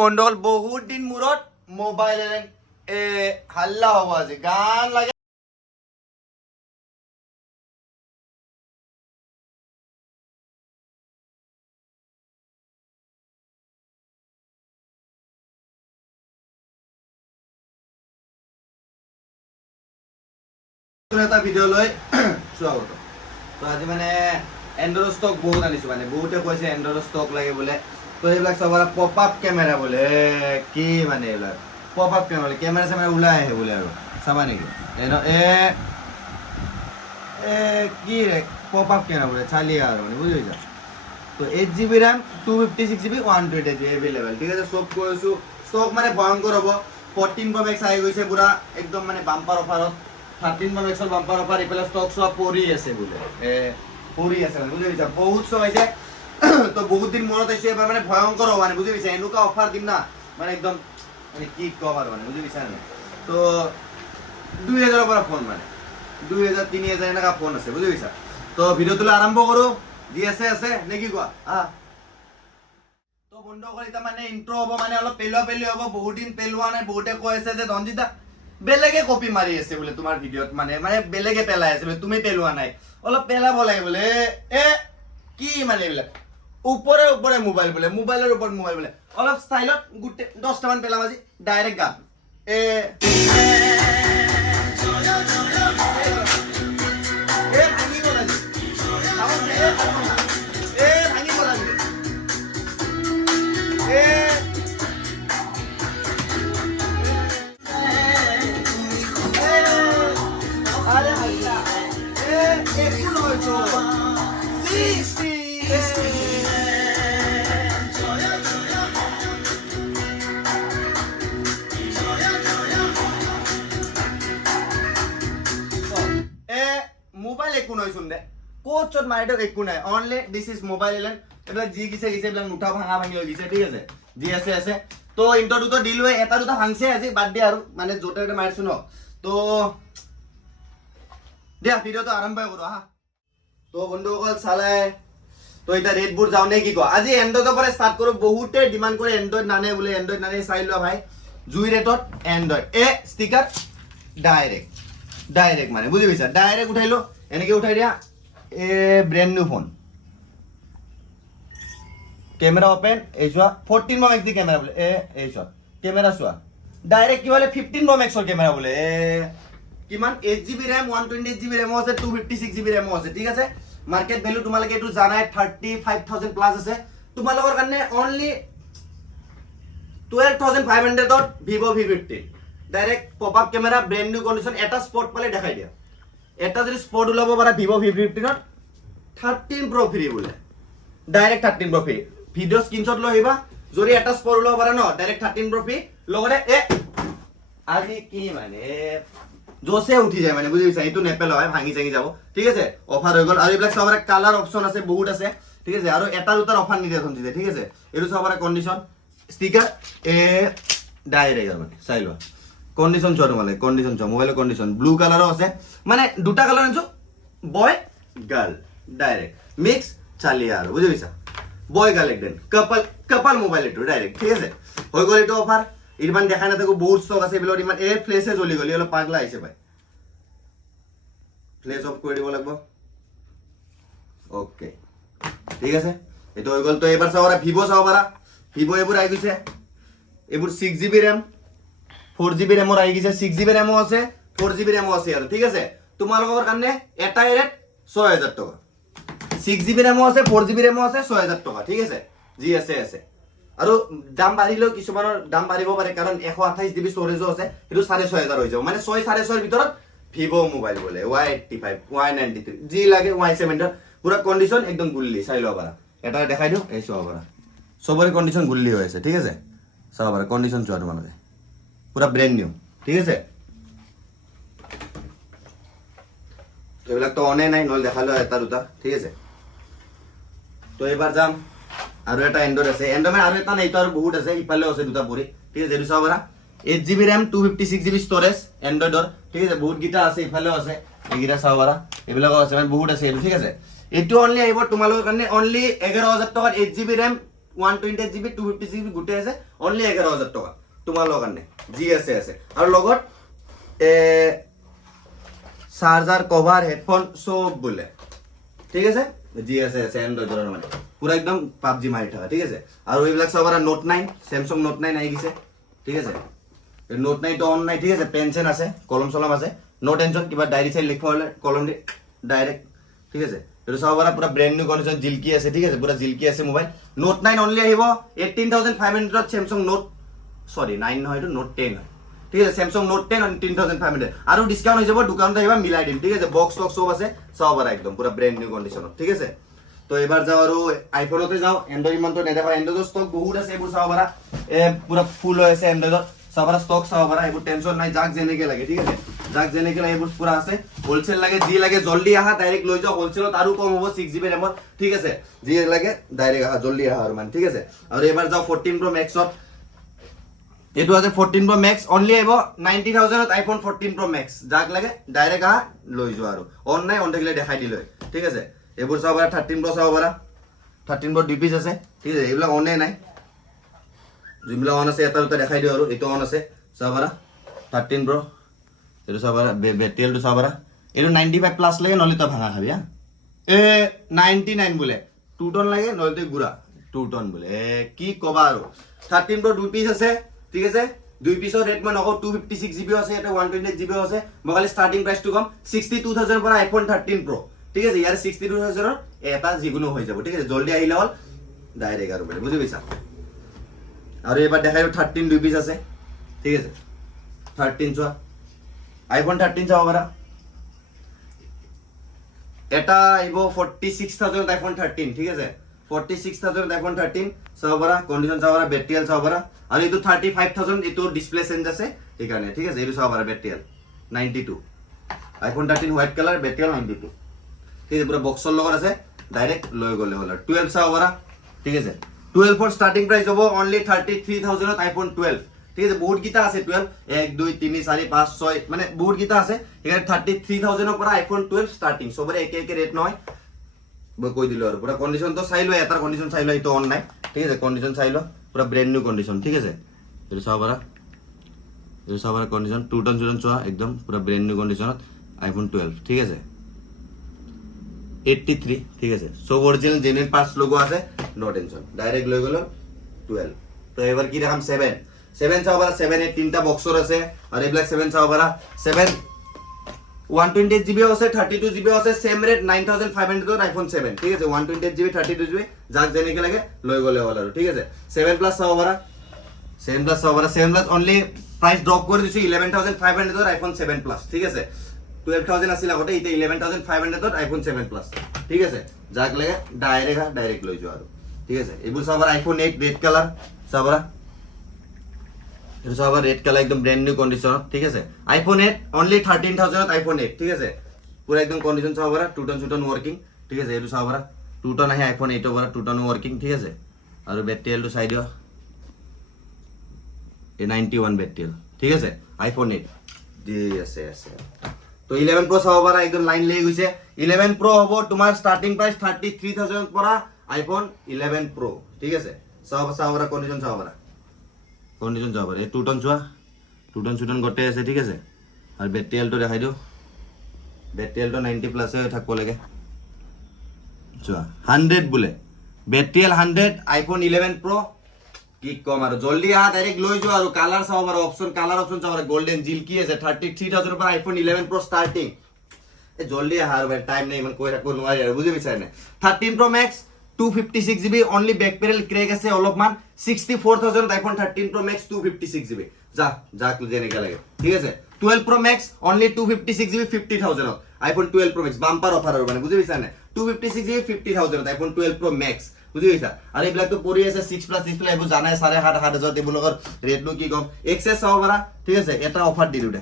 বন্ধুসকল বহুত দিন মূৰত মোবাইল হাল্লা হ'ব আজি গান লাগে এটা ভিডিঅ' লৈ স্বাগত তো আজি মানে এন্ড্ৰইড ষ্টক বহুত আনিছো মানে বহুতে কৈছে এন্ড্ৰইড ষ্টক লাগে বোলে তো এইবিলাক চবৰে পপ আপ কেমেৰা বোলে কি মানে এইবিলাক পপ আপ কেমেৰা চেমেৰা ওলাই আহে বোলে আৰু চাবা নেকি কি পপ আপ কেমেৰা বোলে চালিয়ে আৰু মানে বুজিছা তো 8GB RAM 256GB 128GB available ঠিক আছে সব কৈছো ষ্টক মানে ভয়ংকৰ হ'ব 14 Pro Max আহি গৈছে পুৰা একদম মানে বাম্পাৰ অফাৰত 13 Pro Max বাম্পাৰ অফাৰ ইফালে ষ্টক সব পৰি আছে বোলে পৰি আছে বুজি পাইছা বহুত সব আছে তো বহুত দিন মনত আছে এবাৰ মানে ভয়ংকৰ হ'ব মানে বুজি পাইছা এনেকুৱা অফাৰ দিম না মানে একদম মানে কি কম আৰু মানে বুজি পাইছা না তো 2000 ৰ পৰা ফোন মানে 2000 3000 এনেকা ফোন আছে বুজি পাইছা তো ভিডিঅ'টো আৰম্ভ কৰো যি আছে নেকি কোৱা তো বন্ধুসকল এটা মানে ইন্ট্ৰো হ'ব মানে অলপ পেলোৱা হ'ব বহুত দিন পেলোৱা নাই বহুতে কৈ আছে যে ধনজিতা বেলেগে কপি মাৰি আছে বোলে তোমাৰ ভিডিঅ'ত মানে বেলেগে পেলাই আছে বোলে তুমি পেলোৱা নাই অলপ পেলাব লাগে বোলে কি মানে এইবিলাক ওপৰে মোবাইল বোলে মোবাইলৰ ওপৰত মোবাইল বোলে অলপ ষ্টাইলত গুটে 10টা মান পেলাম আজি ডাইৰেক্ট গান মোবাইল একো নহয় শুন দে কোচত মাইডক একো নাই অনলি দিস ইজ মোবাইল এলেন এবিলাক জি গিছে এবিলাক নুঠা ভাঙি হৈ গিছে ঠিক আছে জি আছে তো ইন্ট্রো তো দিলো এটা দুটা ভাঙছে আজি বাদ দিয়া আৰু মানে জোতে মাৰিছো ন তো দিয়া ভিডিওটো আৰম্ভ কৰো তো বন্ধুসকল চালে তো এটা ৰেডবুট যাও নে কি কো আজি এন্ড্ৰয়েডৰ পৰা স্টাৰ্ট কৰো বহুতে ডিমান্ড কৰে এন্ড্ৰয়েড নানে বোলে এন্ড্ৰয়েড নানে চাই লোৱা ভাই জুই ৰেটত এন্ড্ৰয়েড স্টিকাৰ ডাইৰেক্ট মানে বুঝি পাইছা ডাইৰেক্ট উঠাইলো এনেকে উঠাই দিয়া brand new phone camera open এই চোৱা 14 Pro Max দি ক্যামেৰা বলে এই চোৱা ক্যামেৰা চোৱা ডাইৰেক্ট কি বলে 15 Pro Max ৰ ক্যামেরা বলে কিমান 8GB RAM 128GB RAM আছে 256GB RAM আছে ঠিক আছে মার্কেট ভ্যালু তোমালোকে এটো জানাই 35000 প্লাস আছে তোমালোকৰ কাৰণে অনলি 12500 ত Vivo V50 direct pop up camera brand new condition এটা স্পট পালে দেখাই দিয়া এটা যদি স্পট উলাব পাৰা Vivo V50 ত 13 Pro ফ্রি বলে direct 13 Pro free video screenshot লৈ আহিবা যদি এটা স্পট উলাব পাৰা ন ডাইরেক্ট 13 Pro ফ্রি লগতে আজি কি মানে জোসে উঠি যায় মানে বুঝি পাইছা এটো নেপেল হয় ভাঙি যাব ঠিক আছে অফার হৈ গল আৰু এইবিলাক সবৰে কালাৰ অপশন আছে বহুত আছে ঠিক আছে আৰু এটা দুটাৰ অফাৰ নিদিয়ে ধনজিতে ঠিক আছে এটো সবৰে কন্ডিশন স্টিকাৰ ডাইৰেক্ট মানে চাই লোৱা কন্ডিশন চোৱা তোমালে কন্ডিশন চোৱা মোবাইলৰ কন্ডিশন ব্লু কালাৰও আছে মানে দুটা কালাৰ আনছো বয় গাৰ্ল ডাইৰেক্ট মিক্স চালিয়ে আৰু বুঝি পাইছা বয় গার্ল একদম কাপল মোবাইল এটো ডাইরেক্ট ঠিক আছে হৈ গল এটো অফার ইমান দেখা না থাকো বহুত স্টক আছে বিলৰ ইমান ফ্লেশে জ্বলি গলি অলপ পাগলা আইছে ভাই ফ্লেশ অফ কৰি দিব লাগিব ওকে ঠিক আছে এটো হৈ গল তো এবাৰ চাওৰা ভিভো চাও পাৰা ভিভো এবোৰ আই গৈছে এবোৰ 6GB RAM 4GB RAM আই গৈছে 6GB RAM আছে 4GB RAM আছে আৰু ঠিক আছে তোমালোকৰ কাৰণে এটা ৰেট 6000 টকা 6GB RAM আছে 4GB RAM আছে 6000 টকা ঠিক আছে জি আছে আৰু দাম বাঢ়িলেও কিছুমানৰ দাম বাঢ়িব পাৰে কাৰণ 128GB ষ্টোৰেজও আছে এটো 6500 হৈ যাব মানে 6.5 ভিতৰত Vivo মোবাইল বলে Y85 Y93 জি লাগে Y7 পুরা কন্ডিশন একদম গুল্লি চাই লও পারা এটা দেখাই দিও এই সব পারা সবরে কন্ডিশন গুল্লি হৈ আছে ঠিক আছে সব পারা কন্ডিশন চোৱা তোমালোকে পুরা ব্র্যান্ড নিউ ঠিক আছে এইবিলাক তো অনে নাই নল দেখালো এটা দুটা ঠিক আছে তো এবাৰ যাম আৰু এটা এন্ড্ৰয়েড আছে এন্ড্ৰয়েড আৰু এটা নাই তো আৰু বহুত আছে ইফালে আছে দুটা পৰি ঠিক আছে এটো চাও পাৰা 8GB RAM 256GB স্টোৰেজ এন্ড্ৰয়েডৰ ঠিক আছে বহুত গিটা আছে ইফালেও আছে এইগিটা চাও পাৰা এইবিলাকও আছে মানে বহুত আছে ঠিক আছে এটো অনলি আহিব তোমালোকৰ কাৰণে অনলি 11000 টকাত 8GB RAM 128GB 256GB গোটেই আছে অনলি 11000 টকা তোমালোকৰ কাৰণে জি আছে আৰু লগত চাৰ্জাৰ কভাৰ হেডফোন সব বোলে ঠিক আছে জি আছে এন্ড্ৰইডৰ মানে পুৰা একদম PUBG মাৰি থকা ঠিক আছে আৰু এইবিলাক সব আৰু নোট 9 Samsung নোট 9 আহি গৈছে ঠিক আছে নোট 9 তো অন নাই ঠিক আছে পেনশন আছে কলম সলম আছে নো টেনশন কিবা ডায়েৰী চাই লিখব হলে কলম দি ডাইৰেক্ট ঠিক আছে এটো সব আৰু পুৰা ব্ৰ্যান্ড নিউ কন্ডিশন জিলকি আছে ঠিক আছে পুৰা জিলকি আছে মোবাইল নোট 9 অনলি আহিব 18500 Samsung নোট সরি 9 নহয় এটো নোট 10 হয় ঠিক আছে Samsung নোট 10 18500 আৰু ডিসকাউন্ট হৈ যাব দোকানত আহিবা মিলাই দিম ঠিক আছে বক্স টক সব আছে সব আৰু একদম পুৰা ব্ৰ্যান্ড নিউ কন্ডিশন ঠিক আছে তো এবাৰ যাও আৰু আইফোনতে যাও এন্ড্ৰইড ইমান তো নেদেখা এন্ড্ৰইডৰ ষ্টক বহুত আছে এবোৰ চাও পাৰা পুৰা ফুল হৈ আছে এন্ড্ৰইডৰ সবাৰ স্টক চাও পাৰা এবোৰ টেনশন নাই যাক জেনেকে লাগে ঠিক আছে যাক জেনেকে লাগে এবোৰ পুৰা আছে হোলসেল লাগে জি লাগে জলদি আহা ডাইৰেক্ট লৈ যাও হোলসেলত আৰু কম হ'ব 6GB RAM ঠিক আছে জি লাগে ডাইৰেক্ট আহা জলদি আহা আৰু মানে ঠিক আছে আৰু এবাৰ যাও 14 Pro Max এটো আছে 14 Pro Max অনলি আহিব 90000 ত আইফোন 14 Pro Max যাক লাগে ডাইরেক্ট আহা লৈ যোৱা আৰু অন নাই অন থাকিলে দেখাই দিলে ঠিক আছে এবোৰ চাও পাৰা 13 Pro চাও পাৰা 13 Pro দুই পিস আছে ঠিক আছে এইবিলাক অনে নাই জিমলা অন আছে এটা দুটা দেখাই দিও আৰু এটো অন আছে সাবারা 13 Pro এটো সাবারা বেটেল তো সাবারা এটো 95 প্লাস লাগে নলি তো ভাঙা খাবি এ 99 বলে 2 টন লাগে নলি তো গুড়া 2 টন বলে কি কবা আৰু 13 Pro দুই পিস আছে ঠিক আছে দুই পিসৰ ৰেট মই নকও 256GB আছে এটা 128GB আছে মই স্টাৰ্টিং প্ৰাইস টু কম 62000 পৰা আইফোন 13 Pro ঠিক আছে ইয়াৰ 62000 ৰ এটা যিগুনো হৈ যাব ঠিক আছে জলদি আহিলে হল ডাইৰেক্ট আৰু বলে বুজি পাইছা আৰু এবাৰ দেখাই 13 দুই পিস আছে ঠিক আছে 13 চোৱা আইফোন 13 চাও পাৰা এটা আইব 46000 আইফোন 13 ঠিক আছে 46000 আইফোন 13 চাও পাৰা কন্ডিশন চাও পাৰা ব্যাটাৰি চাও পাৰা আৰু এটো 35000 এটো ডিসপ্লে চেঞ্জ আছে ঠিকানে ঠিক আছে এটো চাও পাৰা ব্যাটাৰি 92 আইফোন 13 হোয়াইট কালাৰ ব্যাটাৰি 92 ঠিক আছে পুৰা বক্সৰ লগত আছে ডাইৰেক্ট লৈ গলে হল 12 চাও পাৰা ঠিক আছে 12 ফর স্টার্টিং প্রাইস হবো অনলি 33000 আইফোন 12 ঠিক আছে বহুত গিতা আছে 12 1 2 3 4 5 6 মানে বহুত গিতা আছে এখানে 33000 এর পর আইফোন 12 স্টার্টিং সবরে এক এক রেট নয় বই কই দিলো আর পুরো কন্ডিশন তো চাইলো এটার কন্ডিশন চাইলো এই তো অন নাই ঠিক আছে কন্ডিশন চাইলো পুরো ব্র্যান্ড নিউ কন্ডিশন ঠিক আছে এটা সবার কন্ডিশন 2 টন চোয়া একদম পুরো ব্র্যান্ড নিউ কন্ডিশনত আইফোন 12 ঠিক আছে 83 ঠিক আছে সব অরিজিনাল জেনুইন পার্টস লোগো আছে নো টেনশন ডাইরেক্ট লই গেল 12 তো এবার কি রাখম 7 চাও পারা 7 এর তিনটা বক্সর আছে আর এব্ল্যাক 7 চাও পারা 7 128GB আছে 32GB আছে সেম রেট 9500 এর আইফোন 7 ঠিক আছে 128GB 32GB যাক জেনেকে লাগে লই গলে হল আর ঠিক আছে 7 প্লাস চাও পারা 7 প্লাস অনলি প্রাইস ড্রপ করে দিছি 11500 এর আইফোন 7 প্লাস ঠিক আছে 12000 আছিল আগতে এটা 11500 এর আইফোন 7 প্লাস ঠিক আছে যাক লাগে ডাইরেক্ট লই যাও আর ঠিক আছে এগুলো সবার আইফোন 8 রেড কালার সবার এটা সবার রেড কালার একদম ব্র্যান্ড নিউ কন্ডিশন ঠিক আছে আইফোন 8 অনলি 13000 আইফোন 8 ঠিক আছে পুরো একদম কন্ডিশন সবার 2 টন ওয়ার্কিং ঠিক আছে এটা সবার 2 টন আছে আইফোন 8 ওভার 2 টন ওয়ার্কিং ঠিক আছে আর ব্যাটারি এলটো সাইড দিও এ 91 ব্যাটারি ঠিক আছে আইফোন 8 জি আছে তো 11 Pro চাও পারা একদম লাইন লেগে গইছে 11 Pro হবো তোমার স্টার্টিং প্রাইস 33000 পড়া আইফোন 11 Pro ঠিক আছে চাও পারা কন্ডিশন চাও পারা এই 2 টন চোয়া 2 টন সুটন গটে আছে ঠিক আছে আর ব্যাটারি এলটো দেখাই দিও ব্যাটারি এলটো 90 প্লাস এ থাকবো লাগে চোয়া 100 বলে ব্যাটারি 100 আইফোন 11 Pro কি কম আর জলদি আ ডাইরেক্ট লই যাও আর কালার চাও পারা কালার অপশন চাও পারা গোল্ডেন জিলকি আছে 33000 পর আইফোন 11 Pro স্টার্টিং এ জলদি হার ভাই টাইম নাই মানে কই রাখবো নয় আর বুঝি বিচার না 13 Pro Max 256GB only back panel crack আছে অলপমান 64000 আইফোন 13 Pro Max 256GB যা তুই জেনে গেলে ঠিক আছে 12 Pro Max only 256GB 50000 iPhone 12 Pro Max bumper offer আর মানে বুঝি বিচার না 256GB 50000 আইফোন 12 Pro Max বুঝি গেছা আর এইবিলাক তো পৰি আছে 6 প্লাস ডিসপ্লে এইবোৰ জানাই 7500 এইবিলাকৰ ৰেট নো কি কম এক্সেস চাও পাৰা ঠিক আছে এটা অফার দিলু দে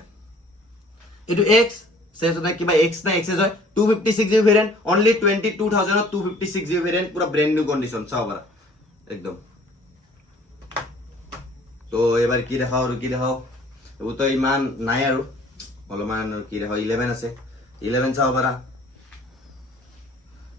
এটো এক্স সেস না কিবা এক্স না এক্সেস হয় 256GB variant only 22000 256GB variant পুরো ব্র্যান্ড নিউ কন্ডিশন চাও পারা একদম তো এবার কি দেখাও এবো তো ইমান নাই আৰু অলমান কি দেখাও 11 আছে 11 চাও পারা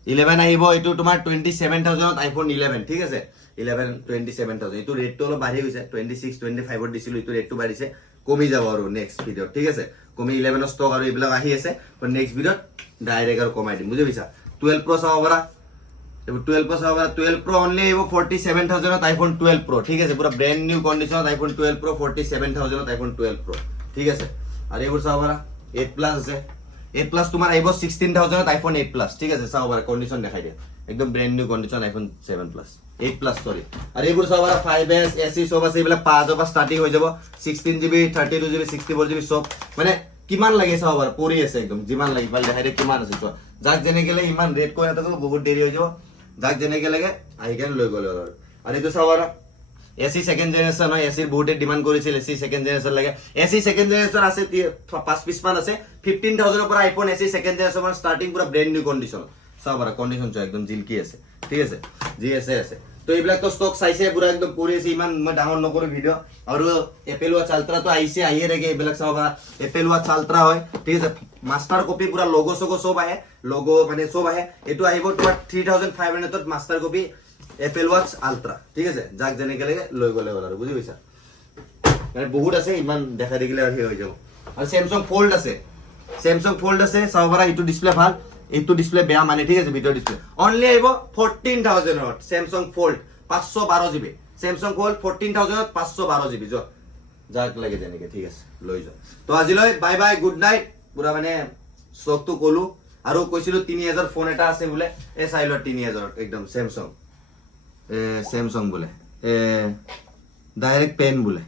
11 আহিব এটো তোমার 27000 আইফোন 11 ঠিক আছে 27,000 এইটো ৰেটটো অলপ বাঢ়ি গৈছে 26 25 দিছিলো এইটো ৰেটটো বাঢ়িছে কমি যাব আৰু নেক্সট ভিডিঅ ঠিক আছে কমি 11 ষ্টক আৰু এইবিলাক আহি আছে নেক্সট ভিডিঅত ডাইৰেক্ট আৰু কমাই দিম বুজি পাইছা 12 Pro চাব পাৰা 12 Pro চাব পাৰা 12 Pro অনলি আহিব 47,000 ত iPhone 12 Pro ঠিক আছে পুৰা ব্ৰ্যান্ড নিউ কন্ডিশনত iPhone 12 Pro 47,000 ত iPhone 12 Pro ঠিক আছে আৰু এইবোৰ চাব পাৰা 8 Plus আছে 8 Plus তোমাৰ আহিব 16,000 ত iPhone 8 Plus ঠিক আছে চাব পাৰা কন্ডিশন দেখাই দিয়া একদম brand new condition iPhone 7 Plus 8 Plus sorry আৰ এইবোৰ চাব পাৰা 5S AC সব আছে এইবিলাক 5 পৰা ষ্টাৰ্টিং হৈ যাব 16GB 32GB 64GB সব মানে কিমান লাগে চাব পাৰা পৰি আছে একদম যিমান লাগি পালে দেখাই দে কিমান আছে চোৱা যাক যেনে গেলে ইমান ৰেট কৈ নাথাকো বহুত দেৰি হৈ যাব যাক যেনে গেলে আহি কেন লৈ গ'ল আৰু এইটো চাব পাৰা AC সেকেন্ড জেনাৰেশন হয় AC বহুতে ডিমান্ড কৰিছিল AC সেকেন্ড জেনাৰেশন লাগে AC সেকেন্ড জেনাৰেশন আছে 5 পিস মান আছে 15,000 পৰা iPhone AC second generation starting পুৰা ব্ৰ্যান্ড নিউ কন্ডিশন চাব পাৰা কন্ডিশন চোৱা একদম জিলকি আছে ঠিক আছে GSA আছে তো এইবিলাক তো স্টক চাইছে পুৰা একদম পৰি আছে ইমান মই ডাউন নকৰো ভিডিও আৰু Apple Watch Ultra তো আহিছে আহিয়ে ৰেগে এইবিলাক চাব পাৰা Apple Watch Ultra হয় ঠিক আছে মাস্টাৰ কপি পুৰা লোগো সগো সব আহে লোগো মানে সব আহে এটো আহিব তোমাৰ 3,500 ত master copy Apple Watch Ultra ঠিক আছে যাক যেনে গেলে লৈ গলে হ'ল আৰু বুজি পাইছা মানে বহুত আছে ইমান দেখা দেখিলে আৰু হৈ যাব আৰু Samsung Fold আছে Samsung Fold আছে চাব পাৰা ইটো ডিসপ্লে ভাল এইটো ডিসপ্লে বেয়া মানে ঠিক আছে ভিডিও ডিসপ্লে অনলি আইব 14,000 ত Samsung Fold 512GB Samsung Fold 14,000 ত 512GB jo যাক লাগে যেনেকে ঠিক আছে লৈ যাও তো আজিলৈ বাই বাই গুড নাইট পুরা মানে সবটো কলো আৰু কৈছিলো 3,000 ফোন এটা আছে বলে এ চাইলো 3,000 একদম Samsung বলে ডাইরেক্ট পেন বলে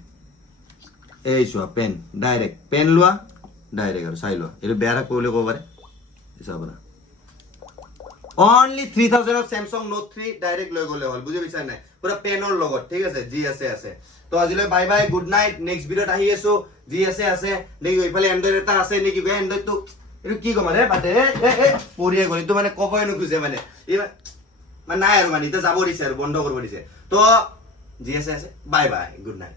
এই চোৱা পেন ডাইৰেক্ট পেন লোৱা ডাইৰেক্ট আৰু চাই লোৱা এটো বেয়া কইলে কব পারে হিসাবনা only 3,000 of Samsung Note 3 direct লৈ গলে হল বুজি পাইছা নাই পুরা পেনৰ লগত ঠিক আছে জি আছে তো আজিলৈ bye bye good night next ভিডিওত আহি আছো জি আছে নেকি ইফালে এন্ড্ৰইড এটা আছে নেকি গৈ এন্ড্ৰইড তো এটো কি কম ৰে বাদে এ পৰিয়ে গলি তো মানে কবই নখুজে মানে মানে নাই আৰু মানে এটা যাব দিছে আৰু বন্ধ কৰিব দিছে তো জি আছে বাই বাই গুড নাইট